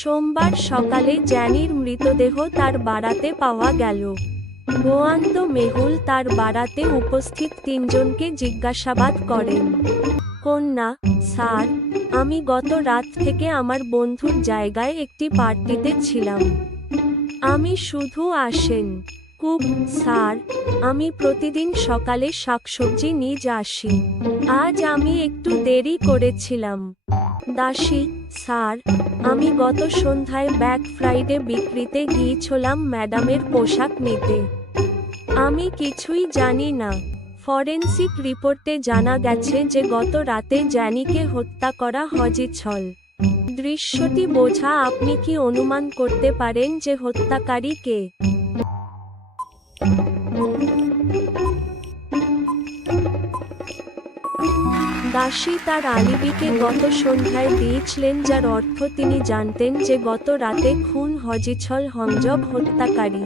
সোমবার সকালে জ্যানির মৃতদেহ তার বাড়াতে পাওয়া গেল। গোয়ান্ত মেহুল তার বাড়াতে উপস্থিত তিনজনকে জিজ্ঞাসাবাদ করেন। কন্যা: স্যার, আমি গত রাত থেকে আমার বন্ধুর জায়গায় একটি পার্টিতে ছিলাম। আমি শুধু আসেন। কুক: স্যার, আমি প্রতিদিন সকালে শাকসবজি নিজ আসি। আজ আমি একটু দেরি করেছিলাম। দাসী: স্যার, আমি গত সন্ধ্যায় ব্ল্যাক ফ্রাইডে বিক্রিতে গিয়েছিলাম ম্যাডামের পোশাক নিতে। আমি কিছুই জানি না। ফরেনসিক রিপোর্টে জানা গেছে যে গত রাতে জ্যানিকে হত্যা করা হয়েছিল। দৃশ্যটি বোঝা আপনি কি অনুমান করতে পারেন যে হত্যাকারী কে? দাসী তার আলিবিকে গত সন্ধ্যায় দিয়েছিলেন, যার অর্থ তিনি জানতেন যে গত রাতে খুন হয়েছিল হংজব হত্যাকারী।